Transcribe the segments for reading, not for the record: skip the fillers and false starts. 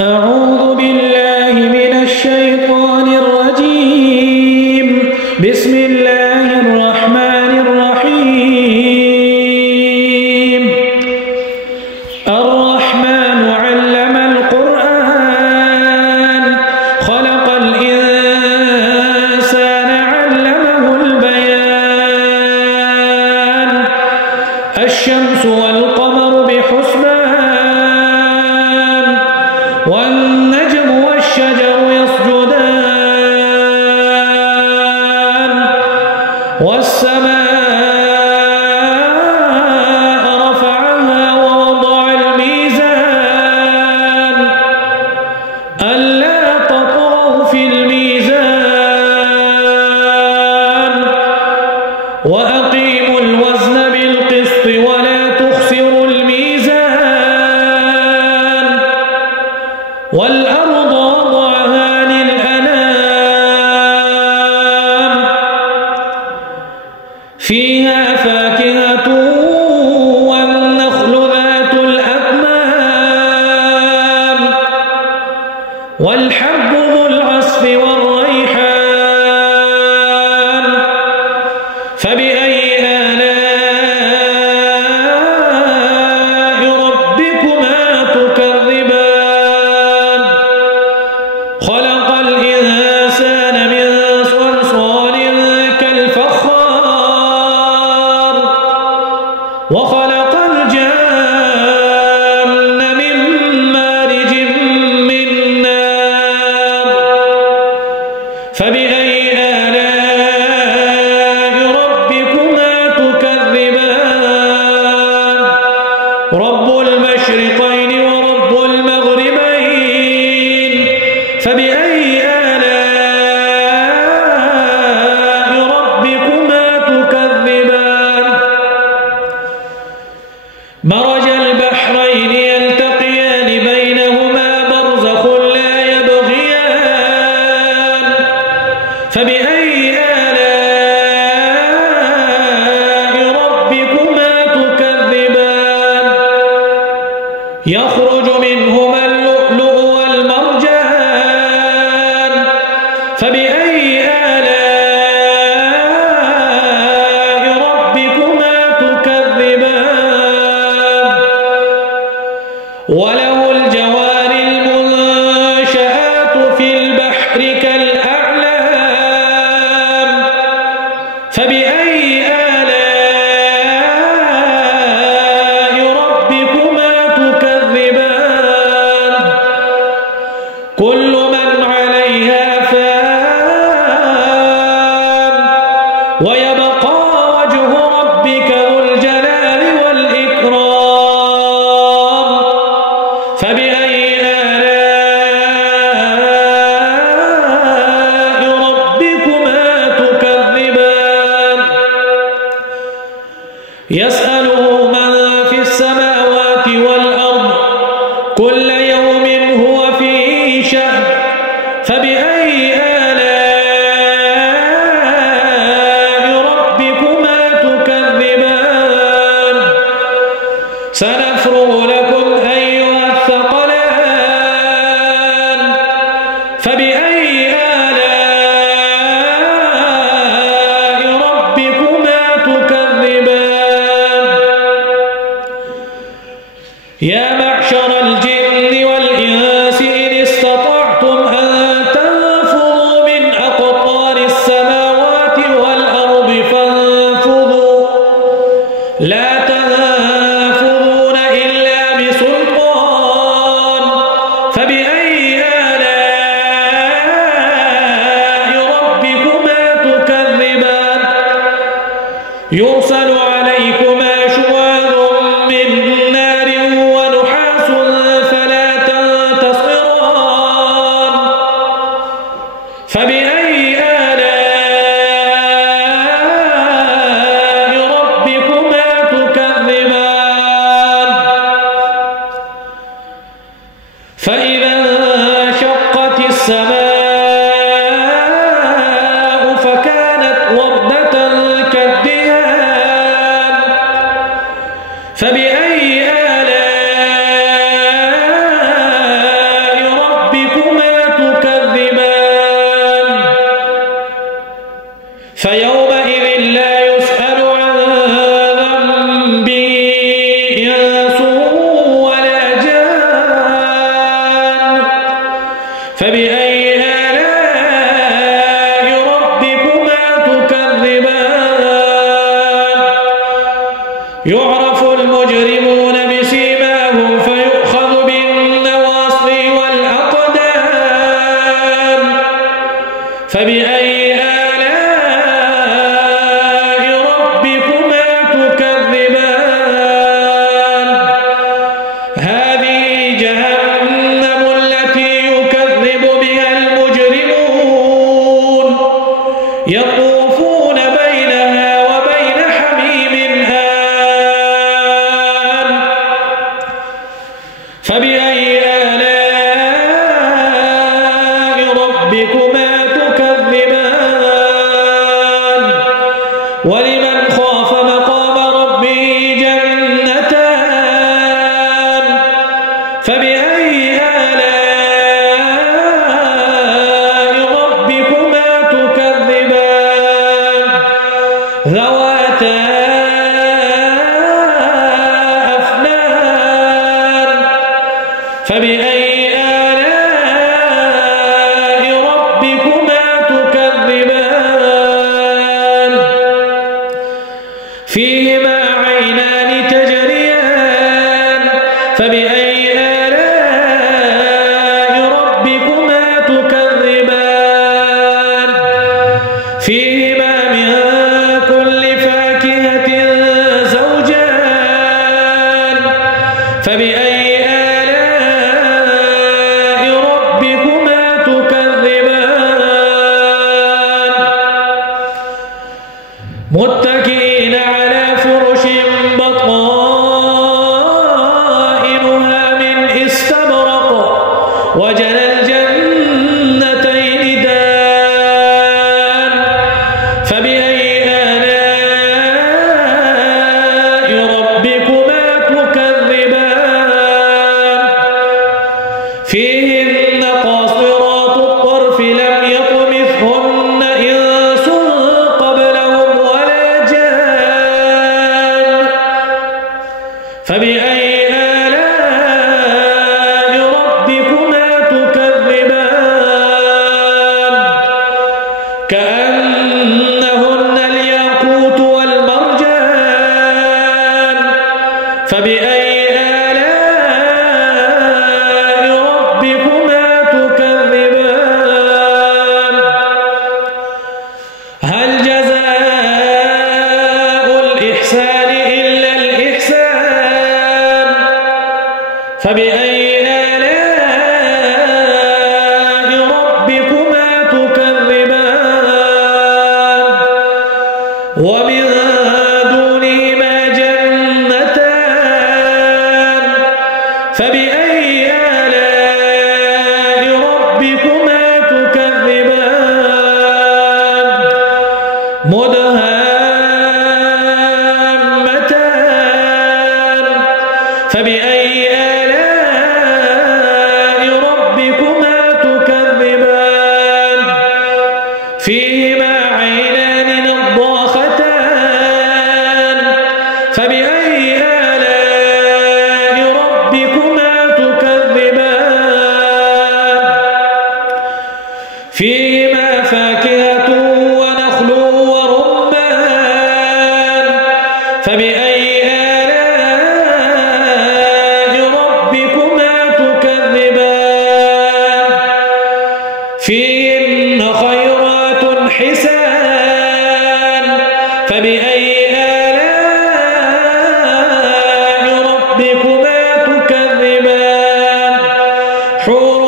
أعوذ بالله من الشيطان الرجيم. بسم الله الرحمن الرحيم. الرحمن علم القرآن خلق الإنسان علمه البيان. الشمس والقمر بحسبان والنجم والشجر يسجدان والسماء رفعها ووضع الميزان ألا تطغوا في الميزان وأقيموا الوزن بالقسط ولا تخسروا الميزان والأرض وضعها للأنام فيها فاكهة والنخل ذات الأكمام والحب ذو العصف والريحان فبأي آلاء ربكما تكذبان خلق الإنسان من صلصال كالفخار وخلق الجان من مارج من نار فبأي آلاء ربكما تكذبان رب المشرقين ورب المغربين فبأي آلاء ربكما تكذبان مرج البحرين يلتقيان بينهما برزخ لا يبغيان فبأي آلاء ربكما تكذبان يخرج منهما اللؤلؤ والمرجان فبأي آلاء ربكما تكذبان وله الجوار المنشآت في البحر كالأعلام فبأي آلاء ربكما تكذبان كل من عليها فان ويبقى وجه ربك ذو الجلال والإكرام فبأي آلاء ربكما تكذبان يسأله من في السماوات والأرض كل يوم هو في شأن فبأي آلاء ربكما تكذبان سنفرغ لكم أيها الثقلان فبأي آلاء ربكما تكذبان يا معشر الجن والإنس إن استطعتم أن تنفذوا من أقطار السماوات والأرض فانفذوا لا تنفذون إلا بسلطان فبأي آلاء ربكما تكذبان يرسل عليكما شواظ من نار ونحاس فلا تنتصران فبأي آلاء ربكما تكذبان فإذا فبأي آلاء ربكما تكذبان يعرف المجرمون بسيماهم فيؤخذ بالنواصي والأقدام فبأي آلاء ربكما تكذبان هذه جهنم التي يكذب بها المجرمون يطوفون بينها وبين حميم آن فبأي آلاء ربكما تكذبان ولمن خاف مقام ربه جنتان فبأي آلاء ربكما تكذبان ذواتا أفنان فبأي آلاء ربكما تكذبان فيهما عينان تجريان فبأي آلاء ربكما تكذبان فيهما من كل فاكهة زوجان فبأي آلاء ربكما تكذبان متكئين على فرش بطائنها من استبرق وجنى الجنتين دان فبأي آلاء ربكما تكذبان فيهن قاصرات الطرف لم يطمثهن إنس قبلهم ولا جان فبأي آلاء ربكما تكذبان كأنهن الياقوت والمرجان فبأي آلاء ربكما تكذبان هل جزاء الإحسان إلا الإحسان فبأي آلاء ربكما تكذبان ومن دونهما جنتان فبأي آلاء ربكما تكذبان مدهامتان فبأي آلاء ربكما تكذبان فيهما عينان نضاختان فبأي آلاء ربكما تكذبان فيهما فاكهة ونخل ورمان فبأي آلاء ربكما تكذبان فيهن خيرات حسان فبأي آلاء ربكما تكذبان حور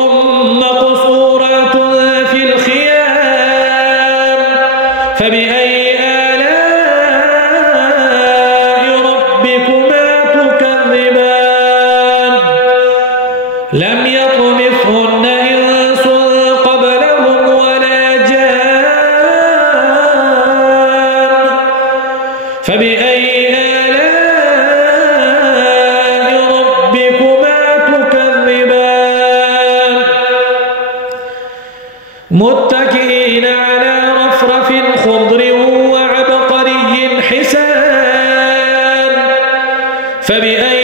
مقصورات في الخيام فبأي آلاء ربكما تكذبان لم يطمثهن إنس قبلهم ولا جان فبأي آلاء ربكما تكذبان متكئين على رفرف خضر وعبقري حسان فبأي